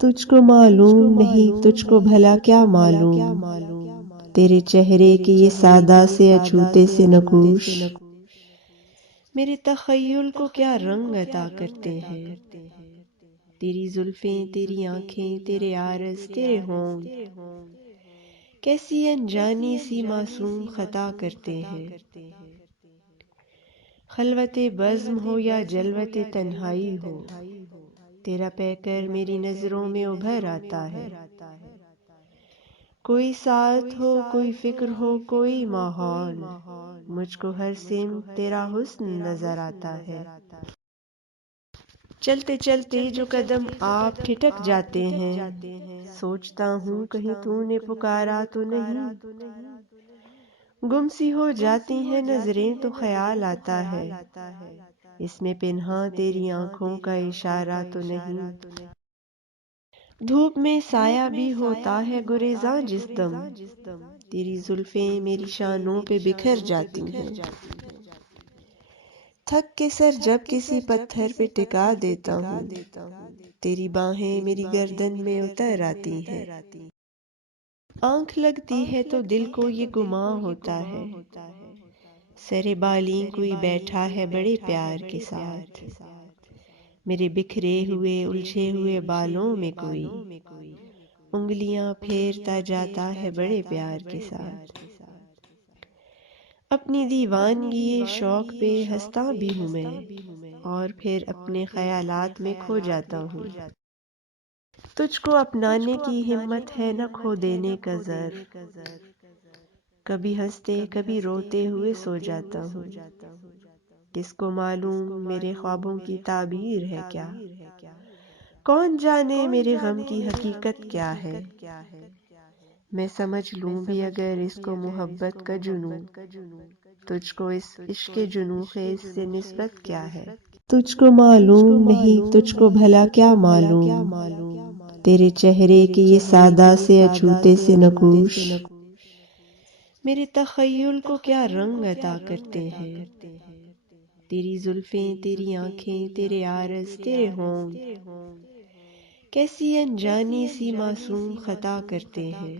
تجھ کو معلوم نہیں، تجھ کو بھلا کیا معلوم، تیرے چہرے کے یہ سادہ سے اچھوتے سے نقوش میرے تخیل کو کیا رنگ عطا کرتے ہیں۔ تیری زلفیں، تیری آنکھیں، تیرے عارض، تیرے ہونٹ کیسی انجانی سی معصوم خطا کرتے ہیں۔ خلوت بزم ہو یا جلوت تنہائی ہو، تیرا پیکر میری نظروں میں ابھر آتا ہے۔ کوئی ساتھ ہو، کوئی فکر ہو، کوئی ماحول، مجھ کو ہر سمت تیرا حسن نظر آتا ہے۔ چلتے چلتے جو قدم آپ ٹھٹک جاتے ہیں، سوچتا ہوں کہیں تو نے پکارا تو نہیں۔ گم سی ہو جاتی ہیں نظریں تو خیال آتا ہے، اس میں پنہاں تیری آنکھوں کا اشارہ تو نہیں۔ دھوپ میں سایہ بھی ہوتا ہے گریزاں جس دم، تیری زلفیں میری شانوں پہ بکھر جاتی ہیں۔ تھک کے سر جب کسی پتھر پہ ٹکا دیتا ہوں، تیری باہیں میری گردن میں اتر آتی ہیں۔ آنکھ لگتی ہے تو دل کو یہ گماں ہوتا ہے، سر بالیں کوئی بیٹھا ہے بڑے پیار کے ساتھ۔ میرے بکھرے ہوئے الجھے ہوئے بالوں میں کوئی انگلیاں پھیرتا جاتا ہے بڑے پیار کے ساتھ۔ اپنی دیوانگی شوق پہ ہنستا بھی ہوں میں، اور پھر اپنے خیالات میں کھو جاتا ہوں۔ تجھ کو اپنانے کی ہمت ہے نہ کھو دینے کا زر، کبھی ہنستے کبھی روتے ہوئے سو جاتا ہوں۔ کس کو معلوم میرے خوابوں کی تعبیر ہے کیا، کون جانے میرے غم کی حقیقت کیا ہے۔ میں سمجھ لوں بھی اگر اس کو محبت کا جنوں، تجھ کو اس عشق جنوں خیز سے نسبت کیا ہے۔ تجھ کو معلوم نہیں، تجھ کو بھلا کیا معلوم، تیرے چہرے کے یہ سادہ سے اچھوتے سے نقوش میرے تخیل کو کیا رنگ عطا کرتے ہیں۔ تیری زلفیں، تیری آنکھیں، تیرے عارض، تیرے ہونٹ کیسی انجانی سی معصوم خطا کرتے ہیں۔